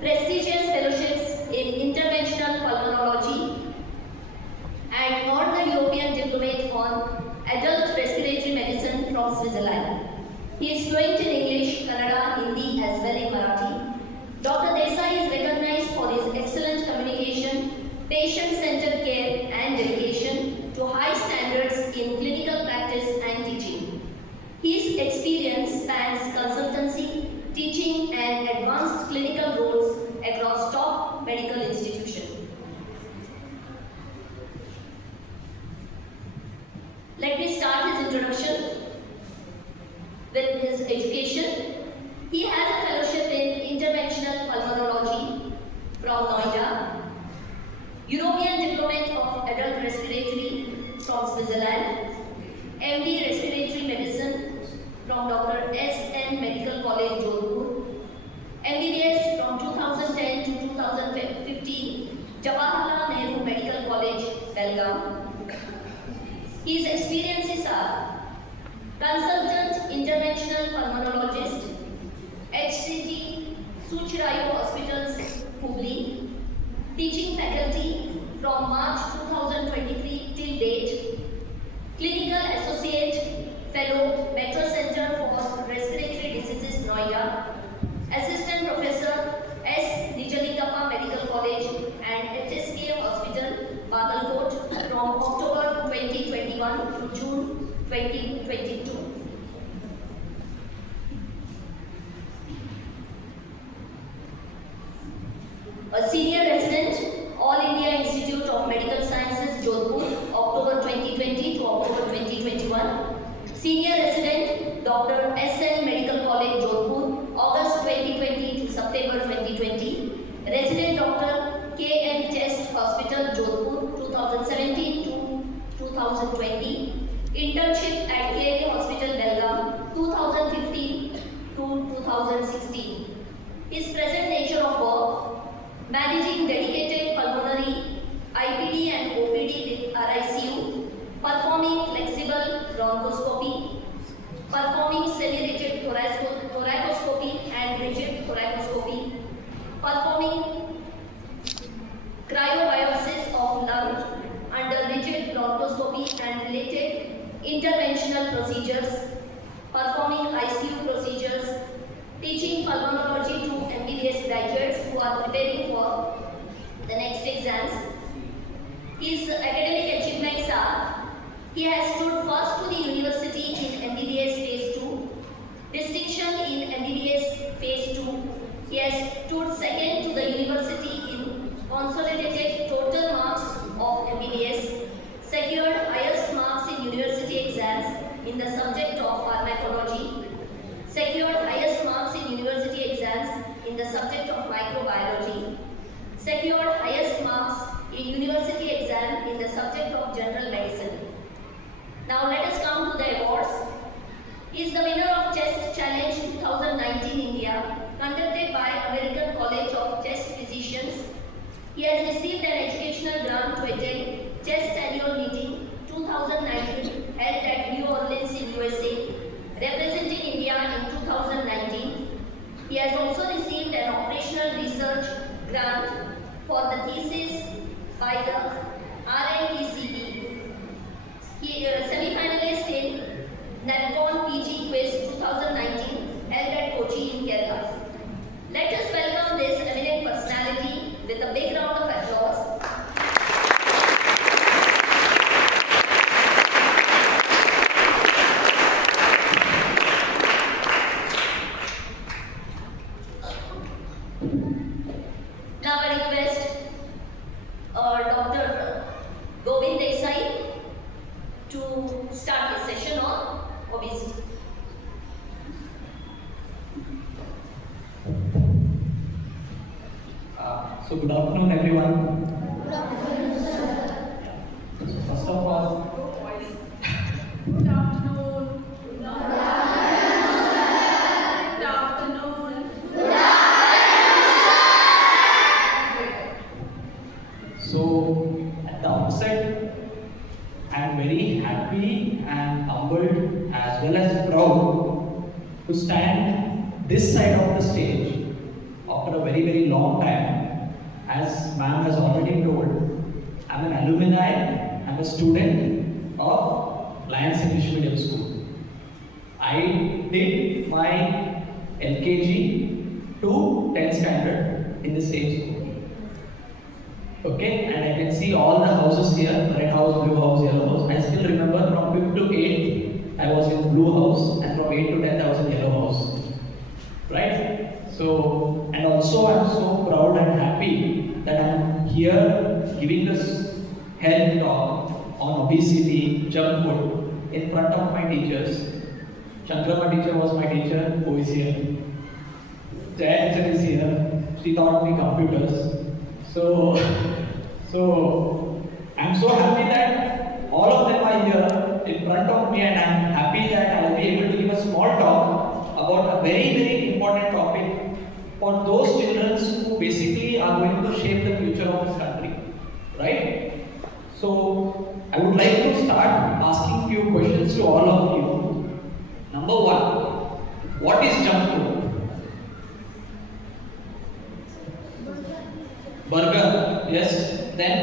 prestigious fellowships in interventional pulmonology, and earned the European Diplomate on Adult Respiratory Medicine from Switzerland. He is fluent in English, Kannada, Hindi as well in Marathi. Dr. Desai is recognized for his excellent communication, patient-centered care and dedication to high standards in clinical practice and teaching. His experience spans consultancy, teaching and advanced clinical roles across top medical institutions. Let me start his introduction with his education. He has a fellowship in interventional pulmonology from Noida, European Diplomate of Adult Respiratory from Switzerland, MD Respiratory Medicine from Dr. S.N. Medical College, Jodhpur, MBBS from 2010 to 2015, Jawaharlal Nehru Medical College, Belgaum. His experiences are consultant interventional pulmonologist, HCG Suchirayu Hospitals, Hubli, teaching faculty from March 2023 till date, clinical associate fellow, Metro Center for Respiratory Diseases, Noida, assistant professor, S. Nijalingappa Medical College and HSK Hospital, Bagalkot from October 2021 to June 2022. A senior resident, All India Institute of Medical Sciences, Jodhpur, October 2020 to October 2021. Senior resident, Dr. S.N. Medical College, Jodhpur, August 2020 to September 2020. Resident Dr. K.M. Chest Hospital, Jodhpur, 2017 to 2020. Internship at K.A. Hospital, Belgaum, 2015 to 2016. His present nature of work: managing dedicated pulmonary IPD and OPD with RICU, performing flexible bronchoscopy, performing semi-rigid thoracoscopy and rigid thoracoscopy, performing cryobiopsies of lung under rigid bronchoscopy and related interventional procedures, performing ICU procedures, teaching pulmonology to MBBS graduates who are preparing for the next exams. His academic achievements are: he has stood first to the university in MBBS Phase 2, distinction in MBBS Phase 2. He has stood second to the university in consolidated total marks of MBBS, secured highest marks in university exams in the subject of pharmacology, secured highest marks in university exams in the subject of microbiology, secured highest marks in university exam in the subject of general medicine. Now let us come to the awards. He is the winner of Chest Challenge 2019 India, conducted by American College of Chest Physicians. He has received an educational grant to attend Chest Annual Meeting 2019 held at New Orleans in USA, representing India in 2019. He has also received an operational research grant for the thesis by the RNDCB. He semi-finalist in NAPCON PG Quiz 2019 held at Kochi in Kerala. Let us welcome this eminent personality with a big round of applause. Now I request Dr. Govind Desai to start his session on obesity. So good afternoon, everyone. So first of all, Good afternoon. Good afternoon. so at the outset, I am very happy and humbled as well as proud to stand this side of the stage after a very, very long time. As ma'am has already told, I'm an alumni, I'm a student of Lions English Medium School. I did my LKG to 10th standard in the same school. Okay, and I can see all the houses here, red house, blue house, yellow house. I still remember from 5th to 8th, I was in blue house, and from 8th to 10th, I was in yellow house. Right? So, and also I'm so proud and happy that I'm here giving this health talk on obesity, junk food, in front of my teachers. Chandrama teacher was my teacher, who is here. Jaya teacher is here. She taught me computers. So I'm so happy that all of them are here in front of me, and I'm happy that I'll be able to give a small talk about a very, very important topic for those children who basically are going to shape the future of this country. Right? So I would like to start asking few questions to all of you. Number one, what is junk food? Burger, yes. Then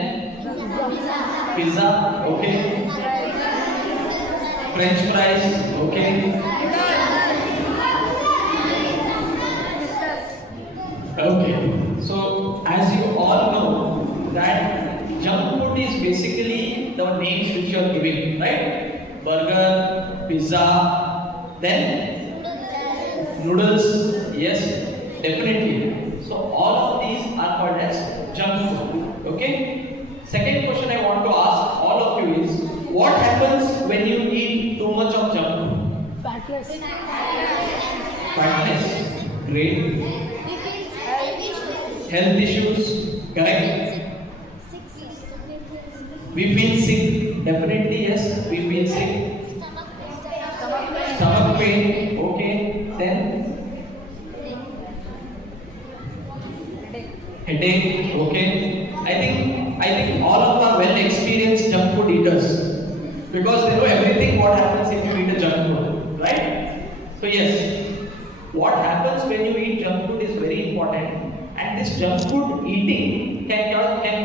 pizza, okay. French fries, okay. Okay. So as you all know that junk food is basically the names which you are giving, right? Burger, pizza, then noodles, yes, definitely. So all of these are called as junk food. Okay. Second question I want to ask all of you is, what happens when you eat too much of junk food? Fatness. Great. Health issues. Correct. We feel sick. Definitely yes. We feel sick. Stomach pain. Okay. Then headache, okay. I think all of us are well experienced junk food eaters because they know everything what happens if you eat a junk food, right? So yes, what happens when you eat junk food is very important, and this junk food eating can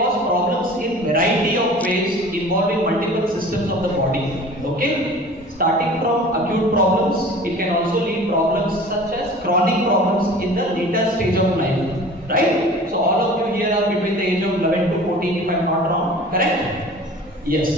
cause problems in variety of ways involving multiple systems of the body. Okay, starting from acute problems, it can also lead problems such as chronic problems in the later stage of life. Right? So all of you here are between the age of 11 to 14 if I am not wrong, correct? Yes.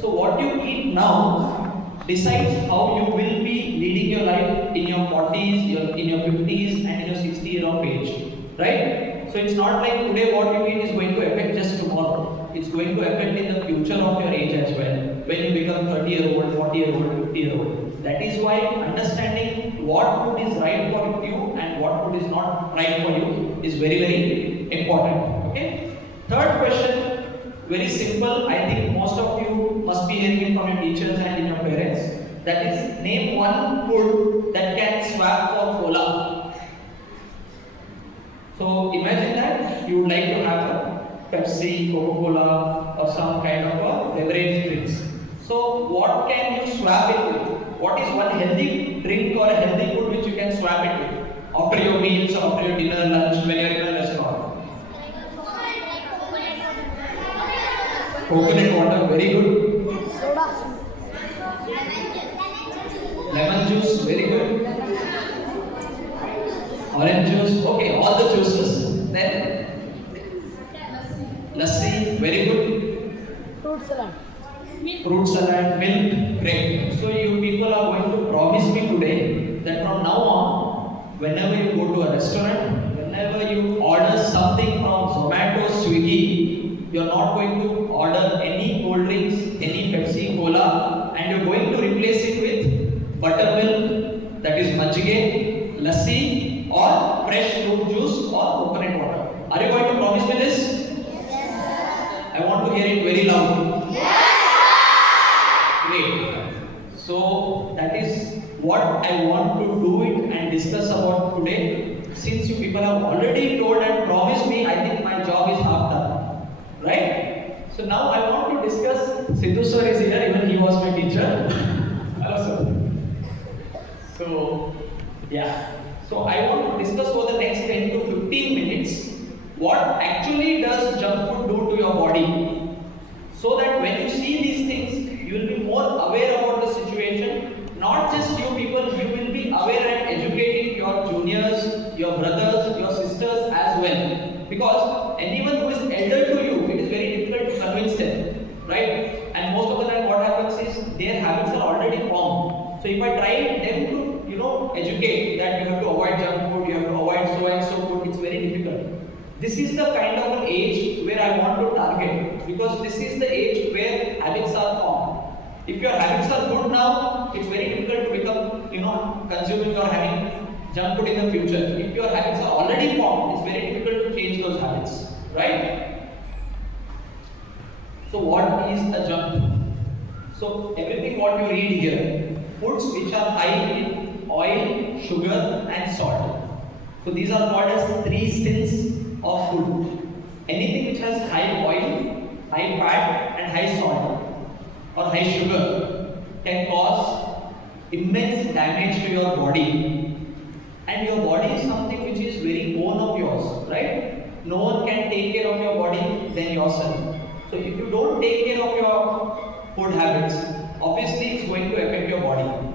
So what you eat now decides how you will be leading your life in your 40s, in your 50s and in your 60 year of age. Right? So it's not like today what you eat is going to affect just tomorrow. It's going to affect in the future of your age as well. When you become 30-year-old, 40-year-old, 50-year-old. That is why understanding what food is right for you and what food is not right for you is very, very important. Okay? Third question, very simple. I think most of you must be hearing it from your teachers and in your parents. That is, name one food that can swap for cola. So imagine that you would like to have a Pepsi, Coca-Cola or some kind of a beverage drinks. So what can you swap it with? What is one healthy drink or a healthy food which you can swap it with? After your meals or after your dinner, lunch, when you are in a restaurant. Coconut water, very good. Lemon juice, very good. Orange juice, okay, all the juices. Then lassi, very good. Fruit salad, milk, great. So you people are going to promise me today that from now on, whenever you go to a restaurant, whenever you order something from Zomato, Swiggy, you are not going to order any cold drinks, any Pepsi, Cola, and you are going to replace it with buttermilk, that is majjige, lassi, or fresh fruit juice or coconut water. Are you going to promise me this? Yes. I want to hear it very loud. Yes. Great. So that is what I want to do it and discuss about today. Since you people have already told and promised me, I think my job is half done. Right? So now I want to discuss. Sidhu sir is here, even he was my teacher. Hello sir. So yeah. So I want to discuss over the next 10 to 15 minutes what actually does junk food do to your body, so that when you see these things, you will be more aware about the situation. Not just you people, you will be aware and educating your juniors, your brothers, your sisters as well. Because anyone who is elder to you, it is very difficult to convince them, right? And most of the time what happens is their habits are already formed. So if I try them to, educate that you have to avoid junk food, you have to avoid so and so food, it's very difficult. This is the kind of an age where I want to target, because this is the age where habits are formed. If your habits are good now, it's very difficult to become, consuming or having junk food in the future. If your habits are already formed, it's very difficult to change those habits, right? So what is a junk food? So everything what you read here, foods which are high in oil, sugar and salt. So these are called as three sins of food. Anything which has high oil, high fat and high salt or high sugar can cause immense damage to your body. And your body is something which is very own of yours, right? No one can take care of your body than yourself. So if you don't take care of your food habits, obviously it's going to affect your body.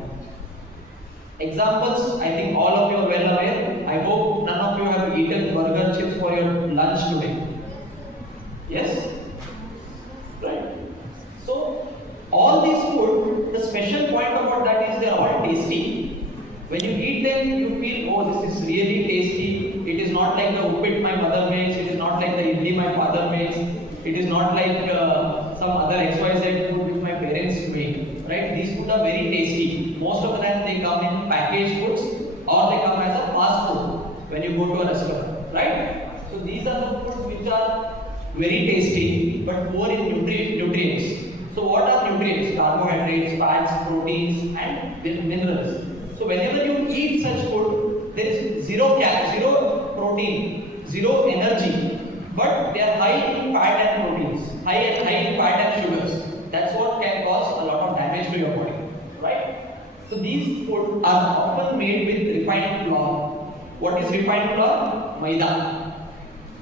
Examples, I think all of you are well aware. I hope none of you have eaten burger chips for your lunch today. Yes? Right. So, all these food, the special point about that is they are all tasty. When you eat them, you feel, oh, this is really tasty. It is not like the uppit my mother makes, it is not like the idli my father makes, it is not like some other XYZ food which my parents make. Right? These food are very tasty. Most of the time they come in packaged foods or they come as a fast food when you go to a restaurant. Right? So these are the foods which are very tasty but poor in nutrients. So what are nutrients? Carbohydrates, fats, proteins and minerals. So whenever you eat such food, there is zero protein, zero energy, but they are high in fat and proteins, high in fat and sugars. That's what can cause a lot of damage to your body, right? So these foods are often made with refined flour. What is refined flour? Maida.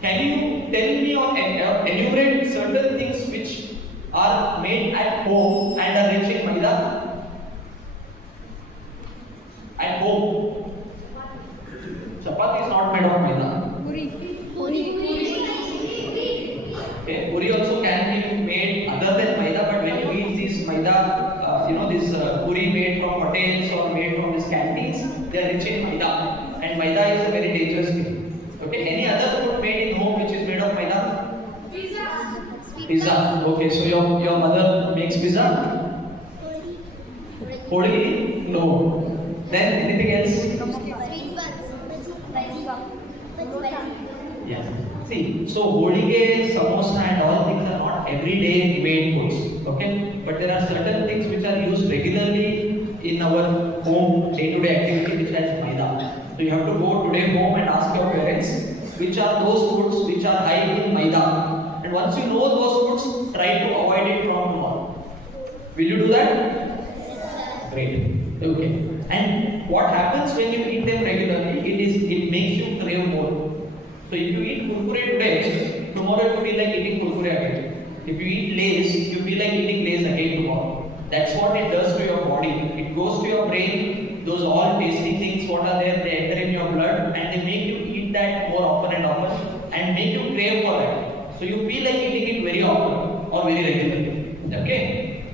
Can you tell me or enumerate certain things which are made at home and are rich in maida? At home. Chapati is not made of maida. Okay, puri also can be made other than maida, but when you eat this maida, this puri made from hotels or made from these canteens, they are rich in maida, and maida is a very dangerous thing. Okay, any other food made in home which is made of maida? Pizza. Okay, so your mother makes pizza? Puri? No. Then anything else? Yes. See, so holige, samosa and all things are not everyday made foods, okay? But there are certain things which are used regularly in our home day-to-day activity which has maida. So you have to go today home and ask your parents which are those foods which are high in maida. And once you know those foods, try to avoid it from tomorrow. Will you do that? Great. Okay. And what happens when you eat them regularly? It makes you crave more. So if you eat kurkure today, tomorrow you feel like eating kurkure again. If you eat Lays, you feel like eating Lays again tomorrow. That's what it does to your body. It goes to your brain. Those all tasty things, what are there, they enter in your blood and they make you eat that more often and often and make you crave for it. So you feel like eating it very often or very regularly. Okay?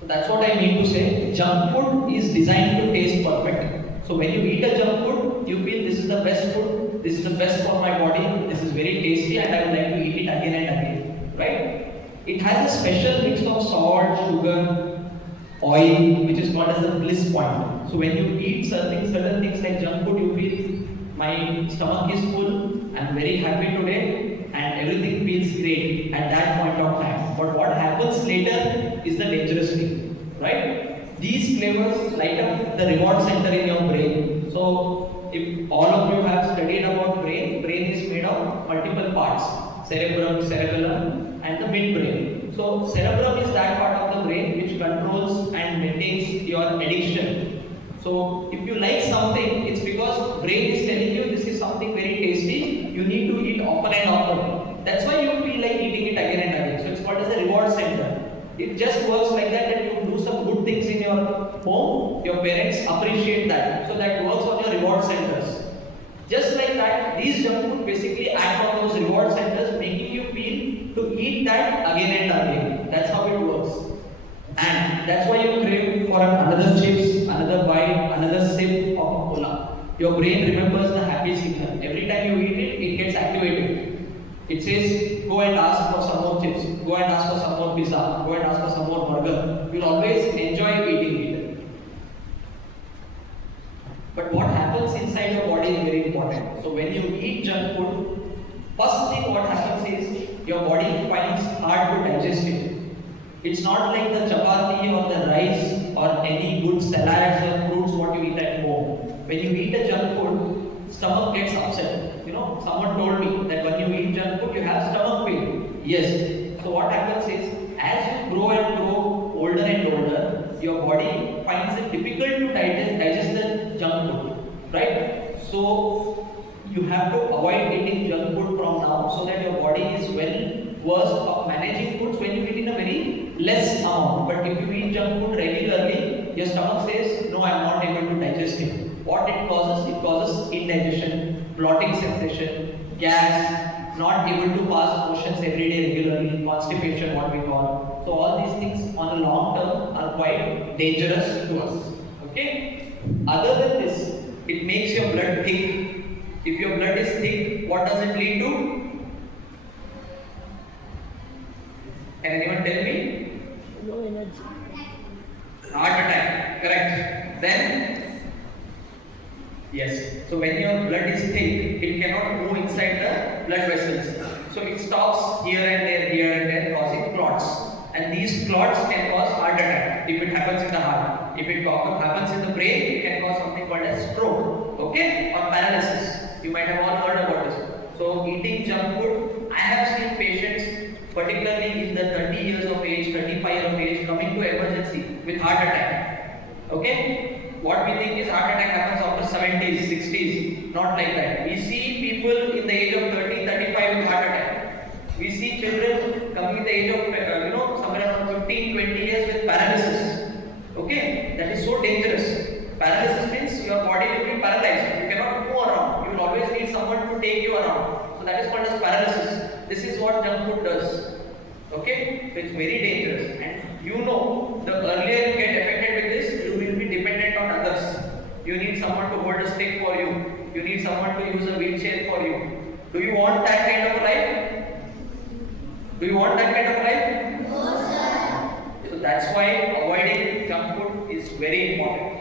So that's what I mean to say. Junk food is designed to taste perfect. So when you eat a junk food, you feel this is the best food, this is the best for my body, this is very tasty and I would like to eat it again and again. Right? It has a special mix of salt, sugar, oil, which is called as the bliss point. So when you eat certain things like junk food, you feel my stomach is full, I'm very happy today and everything feels great at that point of time. But what happens later is the dangerous thing. Right? These flavors light up the reward center in your brain. So, if all of you have studied about brain is made of multiple parts: cerebrum, cerebellum, and the midbrain. So, cerebrum is that part of the brain which controls and maintains your addiction So if you like something, it's because brain is telling you this is something very tasty. You need to eat often and often. That's why you feel like eating it again and again. So it's called as a reward center. It just works like that you do some good things in your home, your parents appreciate that. So that works on your reward centers. Just like that, these junk food basically act on those reward centers, making you feel to eat that again and again. That's how it works. And that's why you crave for another chips, another bite, another sip of a cola. Your brain remembers the happy signal. Every time you eat it, it gets activated. It says, go and ask for some more chips, go and ask for some more pizza, go and ask for some more burger. You'll always enjoy eating it. But what happens inside your body is very important. So when you eat junk food, first thing what happens is your body finds hard to digest it. It's not like the chapati or the rice or any good salads or fruits what you eat at home. When you eat a junk food, stomach gets upset. You know, someone told me that when you eat junk food, you have stomach pain. Yes. So what happens is, as you grow and grow older and older, your body finds it difficult to digest the junk food, right? So you have to avoid eating junk food from now so that your body is well versed of managing foods when you eat in a very less amount. But if you eat junk food regularly, your stomach says, no, I am not able to digest it. What it causes? It causes indigestion, bloating sensation, gas, not able to pass motions every day regularly, constipation, what we call. So all these things on the long term are quite dangerous to us. Okay? Other than this, it makes your blood thick. If your blood is thick, what does it lead to? Can anyone tell me? Low energy. Heart attack. Correct. Then, yes. So when your blood is thick, it cannot move inside the blood vessels. So it stops here and there, causing clots. And these clots can cause heart attack if it happens in the heart. If it happens in the brain, it can cause something called as stroke, okay, or paralysis. You might have all heard about this. So eating junk food, I have seen patients, particularly in the 30 years of age, 35 years of age, coming to emergency with heart attack. Okay? What we think is heart attack happens after 70s, 60s. Not like that. We see people in the age of 30, 35 with heart attack. We see children coming in the age of, somewhere around 15, 20 years with paralysis. Okay? That is so dangerous. Paralysis means your body will be paralyzed. You cannot move around. You will always need someone to take you around. So that is called as paralysis. This is what junk food does. Okay? So it's very dangerous. And you know, the earlier you get affected with this, you will be dependent on others. You need someone to hold a stick for you. You need someone to use a wheelchair for you. Do you want that kind of a life? Do you want that kind of life? No, sir. So that's why avoiding junk food is very important.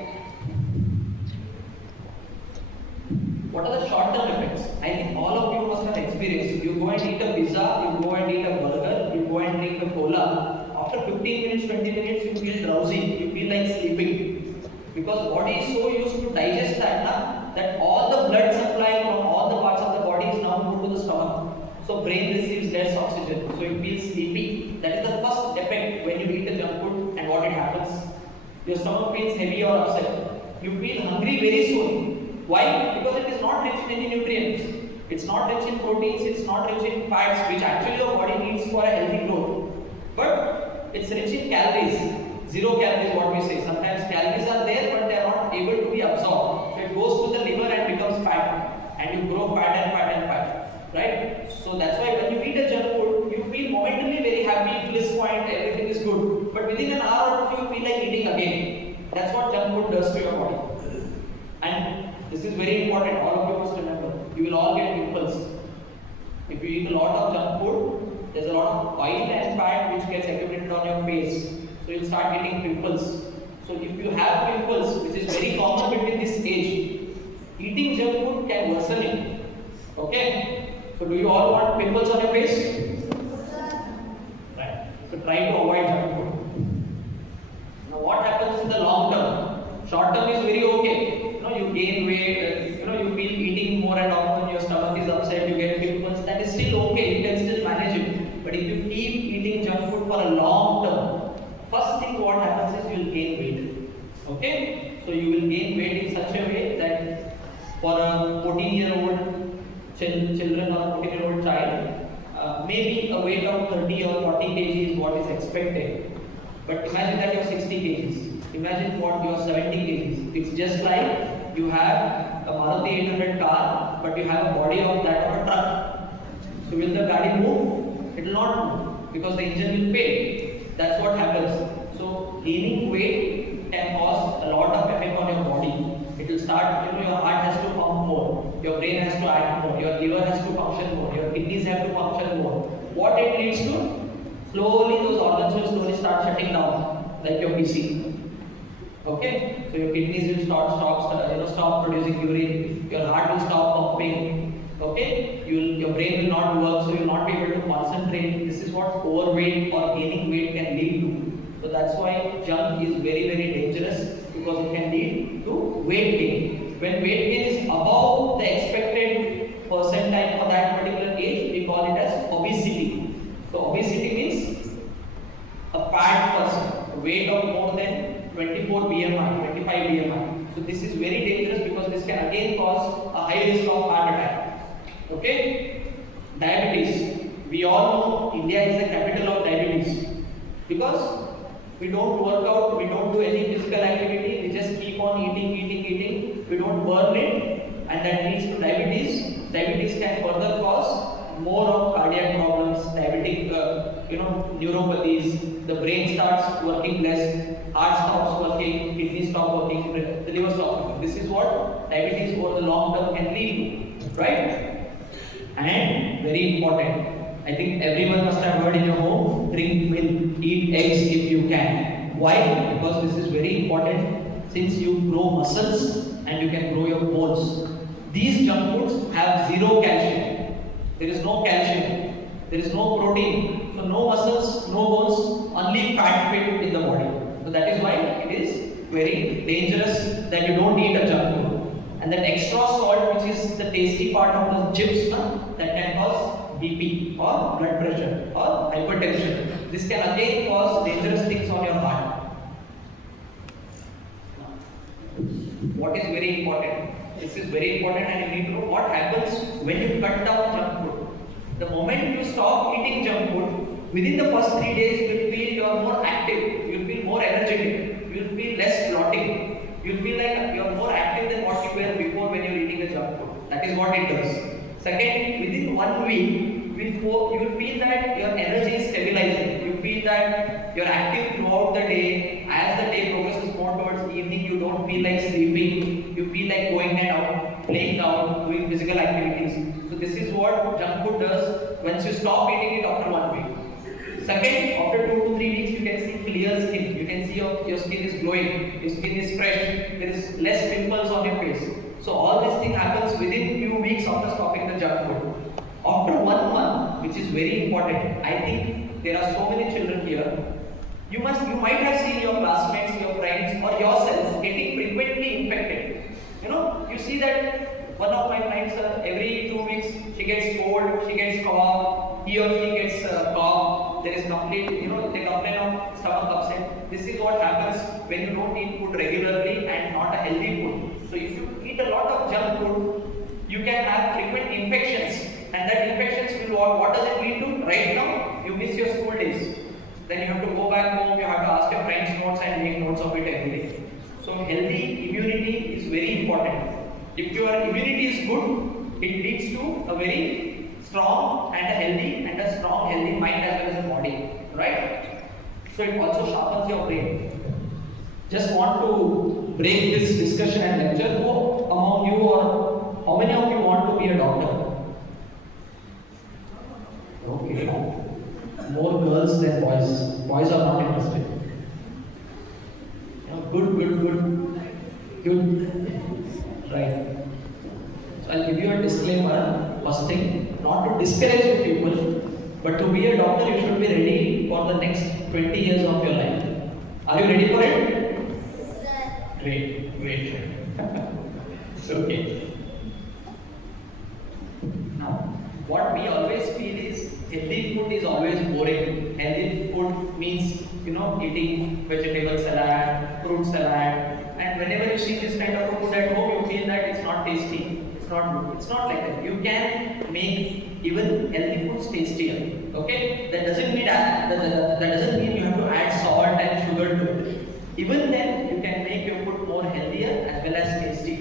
What are the short-term effects? I think all of you must have experienced. You go and eat a pizza, you go and eat a burger, you go and drink a cola. After 15 minutes, 20 minutes, you feel drowsy, you feel like sleeping. Because body is so used to digest that all the blood supply from all the parts of the body is now moved to the stomach. So brain receives less oxygen, so you feel sleepy. That is the first effect when you eat a junk food and what it happens. Your stomach feels heavy or upset. You feel hungry very soon. Why? Because it is not rich in any nutrients. It's not rich in proteins, it's not rich in fats, which actually your body needs for a healthy growth. But it's rich in calories. 0 calories what we say. Sometimes calories are there but they are not able to be absorbed. So it goes to the liver and becomes fat. And you grow fat and fat and fat. Right? So that's why when you eat a junk food, you feel momentarily very happy, bliss point, everything is good. But within an hour or two, you feel like eating again. That's what junk food does to your body. And this is very important, all of you must remember. You will all get pimples. If you eat a lot of junk food, there's a lot of oil and fat which gets accumulated on your face. So you'll start getting pimples. So if you have pimples, which is very common between this age, eating junk food can worsen it. Okay? So do you all want pimples on your face? Right. So try to avoid junk food. Now what happens in the long term? Short term is very okay. You gain weight, you feel eating more and often, your stomach is upset, you get pimples, that is still okay, you can still manage it. But if you keep eating junk food for a long term, first thing what happens is you will gain weight. Okay? So you will gain 14-year-old children or 14-year-old child, maybe a weight of 30 or 40 kg is what is expected. But imagine that you're 60 kgs. Imagine what you're 70 kgs. It's just like you have a Maruti 800 car, but you have a body of that of a truck. So will the car move? It will not move because the engine will fail. That's what happens. So gaining weight can cause a lot of effect on your body. It will start, your heart has to pump more, your brain has to act more, your liver has to function more, your kidneys have to function more. What it leads to? Slowly those organs will slowly start shutting down, like your PC. Okay? So your kidneys will stop producing urine, your heart will stop pumping. Okay? Your brain will not work, so you will not be able to concentrate. This is what overweight or gaining weight can lead to. So that's why junk is very, very dangerous because it can lead to weight gain. When weight gain is above the expected percentile for that particular age, we call it as obesity. So obesity means a fat person, a weight of more than 24 BMI, 25 BMI. So this is very dangerous because this can again cause a high risk of heart attack. Okay? Diabetes. We all know India is the capital of diabetes because we don't work out, we don't do any physical activity, we just keep on eating, we don't burn it, and that leads to diabetes. Diabetes can further cause more of cardiac problems, diabetic, neuropathies, the brain starts working less, heart stops working, kidneys stop working, the liver stops working. This is what diabetes over the long term can lead to, right? And very important, I think everyone must have heard in your home, drink milk, eat eggs if you can. Why? Because this is very important since you grow muscles and you can grow your bones. These junk foods have zero calcium. There is no calcium. There is no protein. So no muscles, no bones, only fat fit in the body. So that is why it is very dangerous that you don't eat a junk food. And that extra salt, which is the tasty part of the chips, that can cause BP or blood pressure or hypertension. This can again cause dangerous things on your heart. What is very important? This is very important and you need to know what happens when you cut down junk food. The moment you stop eating junk food, within the first 3 days you will feel you are more active, you will feel more energetic, you will feel less bloating, you will feel like you are more active than what you were before when you are eating the junk food. That is what it does. Second, within 1 week, you will feel that your energy is stabilizing. You feel that you are active throughout the day. As the day progresses more towards evening, you don't feel like sleeping. You feel like going out, playing out, doing physical activities. So this is what junk food does once you stop eating it after 1 week. Second, after 2 to 3 weeks, you can see clear skin. You can see your skin is glowing, your skin is fresh, there is less pimples on your face. So all this thing happens within few weeks after stopping the junk food. After 1 month, which is very important, I think there are so many children here. You might have seen your classmates, your friends, or yourselves getting frequently infected. You see that one of my friends, every 2 weeks, she gets cold, she gets cough, he or she gets cough. There is complete, they complain of stomach upset. This is what happens when you don't eat food regularly and not a healthy food. So if you eat a lot of junk food, you can have frequent infections. And that infections will what does it lead to? Right now, you miss your school days. Then you have to go back home, you have to ask your friends notes and make notes of it every day. So healthy immunity is very important. If your immunity is good, it leads to a very strong and a strong healthy mind as well as a body. Right? So it also sharpens your brain. Just want to break this discussion and lecture. Who among you or how many of you want to be a doctor? Okay, more girls than boys. Boys are not interested. Good. Right. So I'll give you a disclaimer. First thing, not to discourage people, but to be a doctor, you should be ready for the next 20 years of your life. Are you ready for it? Great. It's okay. Now, what we always feel is healthy food is always boring. Healthy food means, eating vegetable salad, fruit salad, and whenever you see this kind of food at home, you feel that it's not tasty, it's it's not like that. You can make even healthy foods tastier. Okay, that doesn't mean that doesn't mean you have to add salt and sugar to it. Even then, you can make your food more healthier as well as tasty.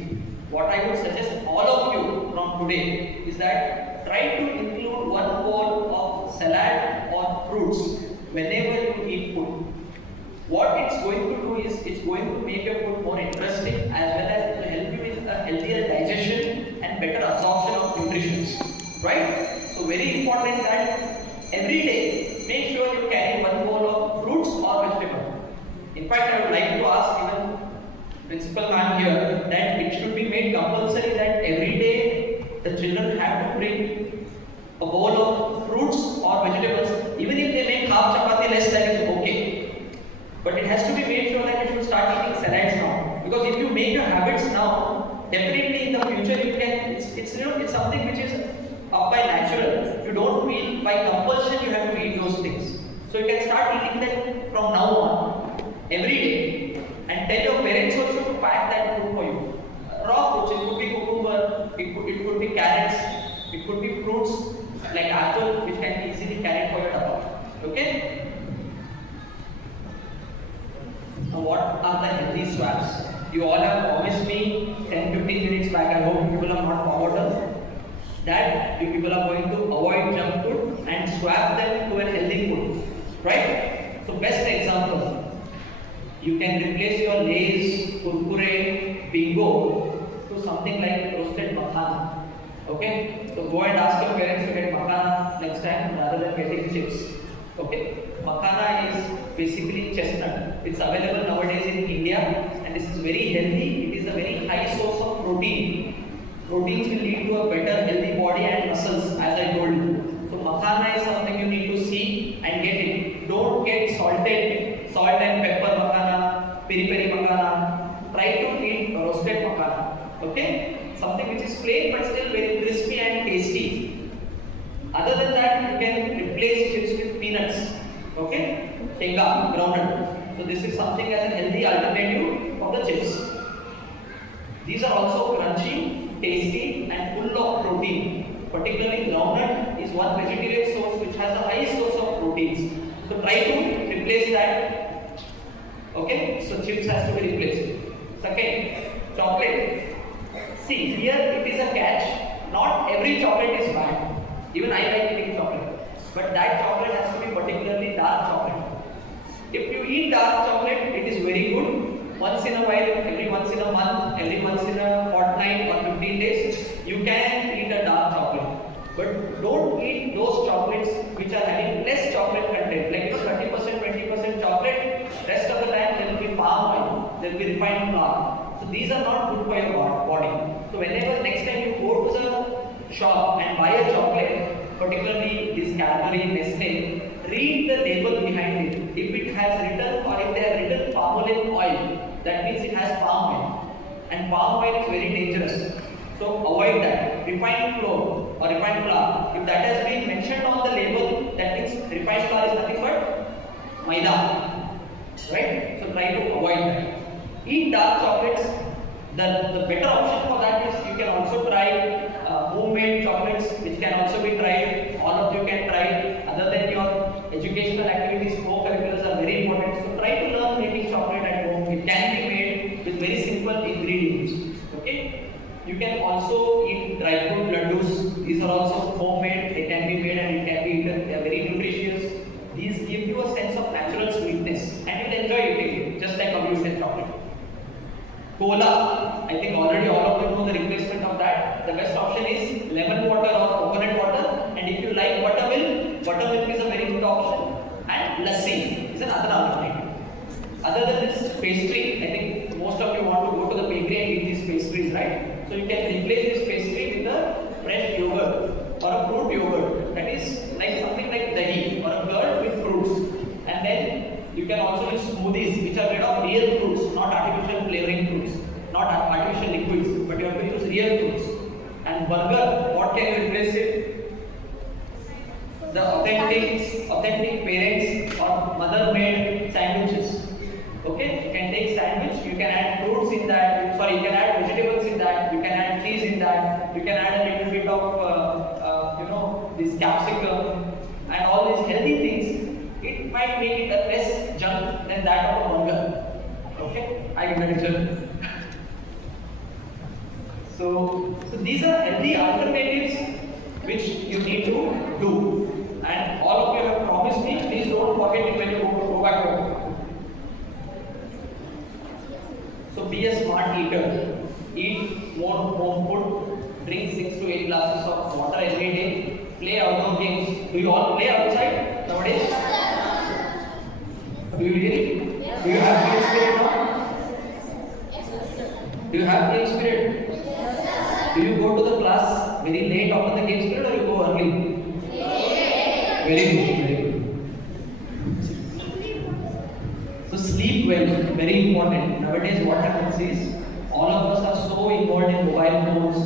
What I would suggest all of you from today is that try to include one bowl of salad or fruits whenever you eat food. What it's going to do is it's going to make your food more interesting as well as it will help you with a healthier digestion and better absorption of nutrition. Right? So very important that every day make sure you carry one bowl of fruits or vegetables. In fact, I would like to ask even principal man here that it should be made compulsory that every day the children have to bring a bowl of fruits or vegetables. Even if they make half chapati less, that is okay. But it has to be made sure that you should start eating salads now. Because if you make your habits now, definitely in the future you can. It's something which is up by natural. You don't feel by compulsion you have to eat those things. So you can start eating them from now on, every day, and tell your parents also to pack that food for you. Raw fruits. It could be cucumber. It could be carrots. It could be fruits like apple, which can be easily carried for your dabba. Okay. Now what are the healthy swaps? You all have promised me 10-15 minutes back. I hope you people have not forgotten that you people are going to avoid junk food and swap them to a healthy food. Right? So best example, you can replace your Lay's, Kurkure, Bingo to something like roasted makhana. Okay? So go and ask your parents to get makhana next time rather than getting chips. Okay? Makhana is basically chestnut. It's available nowadays in India and this is very healthy. It is a very high source of protein. Proteins will lead to a better healthy body and muscles, as I told you. So makhana is something you need to see and get it. Don't get salt and pepper makhana, peri peri makhana. Try to eat roasted makhana. Okay? Something which is plain but still very crispy and tasty. Other than that, you can replace chips with peanuts. Okay? Tenga, groundnut. So this is something as a healthy alternative of the chips. These are also crunchy, tasty and full of protein. Particularly groundnut is one vegetarian source which has a high source of proteins. So try to replace that. Okay? So chips has to be replaced. Second, chocolate. See, here it is a catch. Not every chocolate is bad. Even I like eating chocolate. But that chocolate has to be particularly dark chocolate. If you eat dark chocolate, it is very good. Once in a while, every once in a month, every once in a fortnight or 15 days, you can eat a dark chocolate. But don't eat those chocolates which are having less chocolate content, like 30%, 20% chocolate. Rest of the time there will be palm oil, there will be refined flour. So these are not good for your body. So whenever next time you go to the shop and buy a chocolate, particularly this Cadbury, Nestle, read the label behind it. If it has written or if they have written palmolive oil, that means it has palm oil. And palm oil is very dangerous. So avoid that. Refined flour or refined flour, if that has been mentioned on the label, that means refined flour is nothing but maida. Right? So try to avoid that. Eat dark chocolates. The better option for that is you can also try homemade chocolates, which can also be tried. All of you can try. Other than your educational activities, co-curriculars are very important. So try to learn making chocolate at home. It can be made with very simple ingredients. Okay? You can also eat dry fruit laddus. These are also homemade. They can be made and it can be eaten. They are very nutritious. These give you a sense of natural sweetness and you will enjoy eating it, just like how you eat chocolate. Cola, I think already all of you know the replacement of that. The best option is lemon water or coconut water, and if you like buttermilk is a very good option, and lassi is another alternative. Other than this pastry, I think most of you want to go to the bakery and eat these pastries, right? So you can replace this pastry with a fresh yogurt or a fruit yogurt, that is like something like dahi or a curd with fruits, and then you can also use smoothies which are made of real fruits, not artificial flavoring fruits, not artificial liquids, but you have to use real fruits. And burger, what can you replace it? The authentic parents or mother-made sandwiches. Okay, you can take sandwich, you can add fruits in that, you can add vegetables in that, you can add cheese in that. You can add a little bit of, this capsicum and all these healthy things. It might make it a less junk than that of a burger. Okay, I can mention. So these are healthy alternatives which you need to do. And all of you have promised me, please don't forget it when you go back home. So be a smart eater. Eat more home food. Drink 6 to 8 glasses of water every day. Play outdoor games. Do you all play outside nowadays? Do you really? Do you have free spirit now? Do you have free spirit? Do you go to the class very late after the games period or you go early? Very good, very good. So sleep well, very important. Nowadays what happens is, all of us are so involved in mobile phones,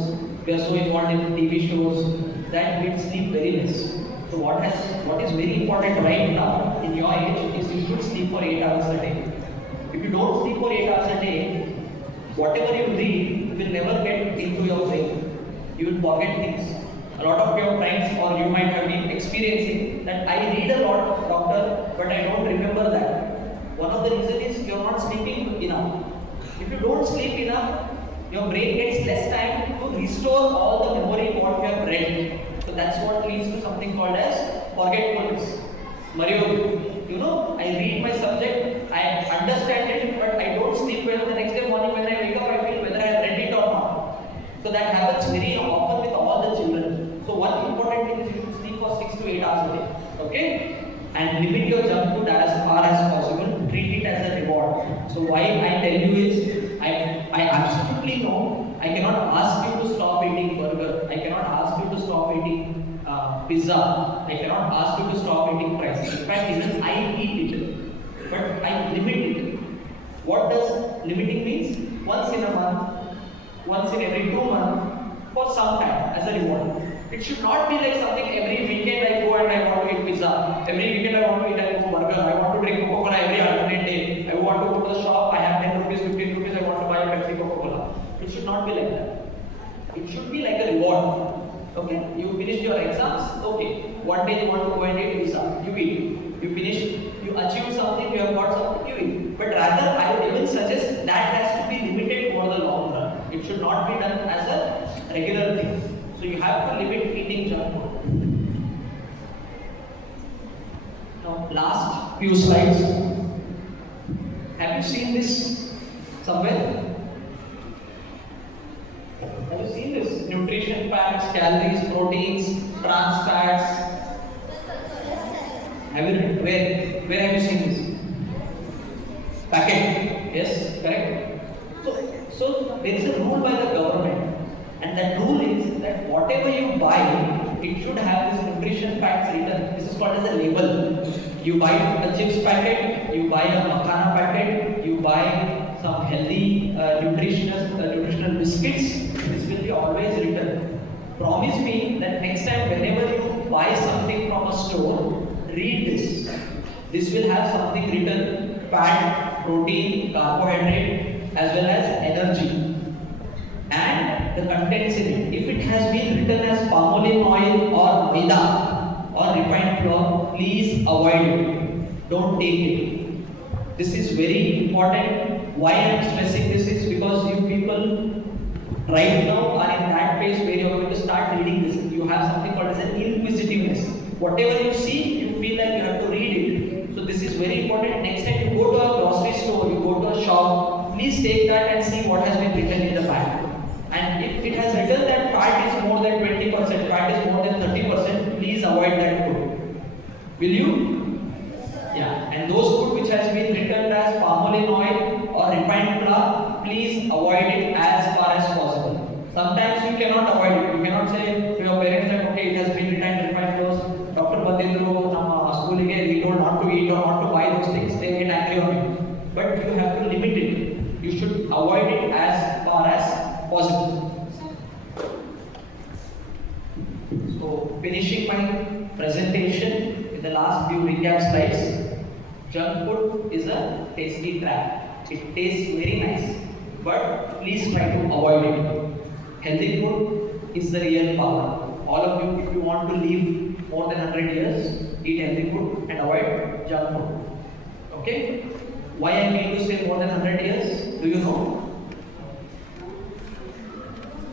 we are so involved in TV shows, that we sleep very less. So what is very important right now in your age is you should sleep for 8 hours a day. If you don't sleep for 8 hours a day, whatever you read will never get into your brain. You will forget things. A lot of your friends or you might have been experiencing that I read a lot, doctor, but I don't remember that. One of the reasons is you're not sleeping enough. If you don't sleep enough, your brain gets less time to restore all the memory what you have read. So that's what leads to something called as forgetfulness. Mario, I read my subject, I understand it, but I don't sleep well. The next day morning when I wake up, I feel whether I have read it or not. So that happens very often with all the children. So one important thing is you should sleep for 6 to 8 hours a day. Okay? And limit your junk food as far as possible. Treat it as a reward. So why I tell you is, I absolutely know I cannot ask you to stop eating burger. I cannot ask you to stop eating pizza. I cannot ask you to stop eating fries. In fact, even I eat it, but I limit it. What does limiting means? Once in a month, once in every 2 months, for some time as a reward. It should not be like something every weekend I go and I want to eat pizza. Every weekend I want to eat a burger. I want to drink Coca-Cola every alternate day. I want to go to the shop. I have 10 rupees, 15 rupees. I want to buy a Pepsi Coca-Cola. It should not be like that. It should be like a reward. Okay, you finished your exams. Okay, one day you want to go and eat pizza. You eat. You finish. You achieve something. You have got something. You eat. But rather, I would even suggest that has to be limited for the long run. It should not be done as a regular thing. So you have to limit eating junk food. Now, last few slides. Have you seen this somewhere? Have you seen this? Nutrition facts, calories, proteins, trans fats. Have you read? Where have you seen this? Packet. Yes, correct. So there is a rule by the government, and that rule is that whatever you buy, it should have this nutrition facts written. This is called as a label. You buy a chips packet, you buy a makhana packet, you buy some healthy nutritional biscuits. This will be always written. Promise me that next time whenever you buy something from a store, read this. This will have something written: fat, protein, carbohydrate, as well as energy, and the contents in it. If it has been written as palm oil or maida or refined flour, please avoid it. Don't take it. This is very important. Why I am stressing this is because you people right now are in that phase where you are going to start reading this. You have something called as an inquisitiveness. Whatever you see, you feel like you have to read it. So this is very important. Next time you go to a grocery store, you go to a shop, please take that and see what has been written in the back. And if it has written that fat is more than 20%, fat is more than 30%, please avoid that food. Will you? Yeah. And those food which has been written as palm oil or refined flour, please avoid it as far as possible. Sometimes you cannot avoid it. You cannot say to your parents that okay, it has been written refined flour. Dr. Bandendru, school we told not to eat or not to buy those things. They get angry on you. But you have to limit it. You should avoid it as far as possible. So finishing my presentation with the last few recap slides. Junk food is a tasty trap. It tastes very nice, but please try to avoid it. Healthy food is the real power. All of you, if you want to live more than 100 years, eat healthy food and avoid junk food. Okay? Why I mean to say more than 100 years? Do you know?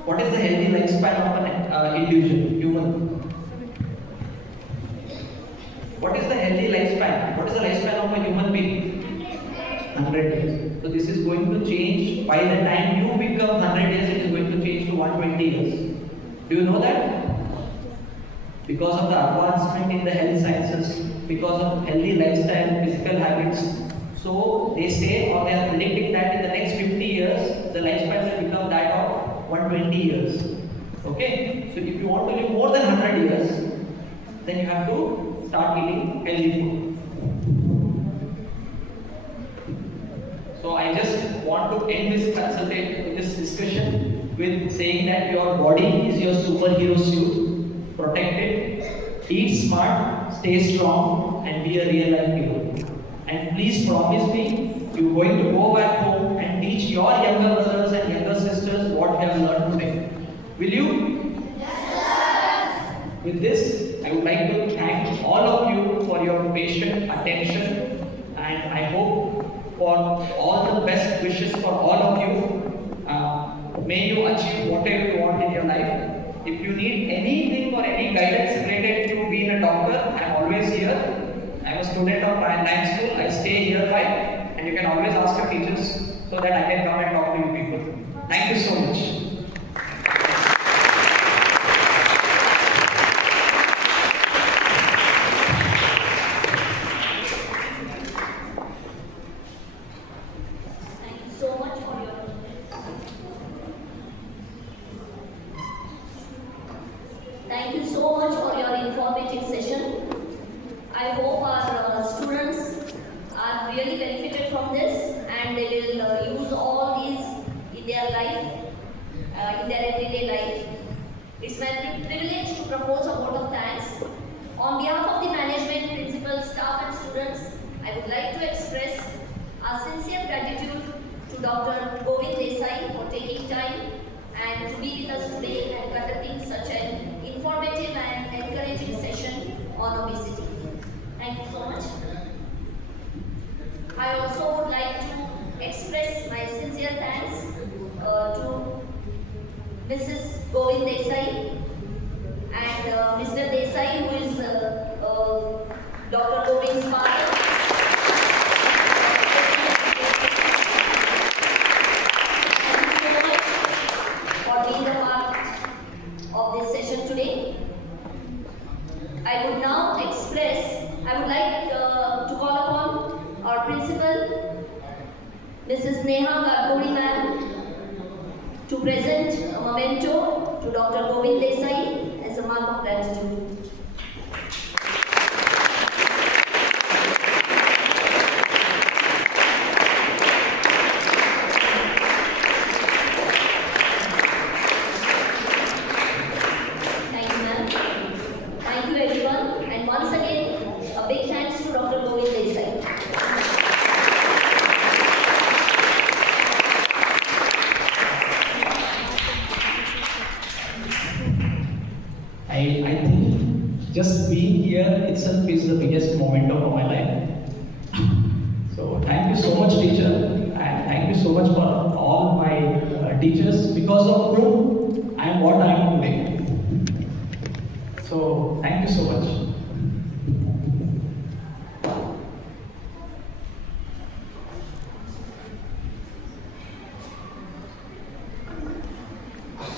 What is the healthy lifespan of an individual, human? What is the healthy lifespan? What is the lifespan of a human being? 100 years. So this is going to change. By the time you become 100 years, it is going to change to 120 years. Do you know that? Because of the advancement in the health sciences, because of healthy lifestyle, physical habits. So they say, or they are predicting that in the next 50 years, the lifespan will become that of 120 years. Okay? So if you want to live more than 100 years, then you have to start eating healthy food. So I just want to end this discussion with saying that your body is your superhero suit. Protect it, eat smart, stay strong, and be a real life hero. And please promise me you're going to go back home and teach your younger brothers and younger sisters what you have learned today. Will you? Yes. With this, I would like to thank all of you for your patient attention, and I hope for all the best wishes for all of you. May you achieve whatever you want in your life. If you need anything or any guidance related to being a doctor, I am always here. I am a student of 9th school. I stay hereby, and you can always ask your teachers so that I can come and talk to you people. Thank you so much. Thank you so much for your Thank you so much for your informative session. I hope our students are really benefited from this and they will use all these in their life, in their everyday life. It's my privilege to propose a vote of thanks. On behalf of the management, principal, staff and students, I would like to express our sincere gratitude to Dr. Govind Desai for taking time and to be with us today and conducting such an informative and encouraging session on obesity. Thank you so much. I also would like to express my sincere thanks to Mrs. Govind Desai and Mr. Desai, who is Dr. Govind's father. Being a part of this session today. I would like to call upon our principal, Mrs. Neha Gargodi ma'am, to present a memento to Dr. Govind Desai as a mark of gratitude. I think just being here itself is the biggest moment of my life. So thank you so much, teacher, and thank you so much for all my teachers, because of whom I am what I am today. So thank you so much.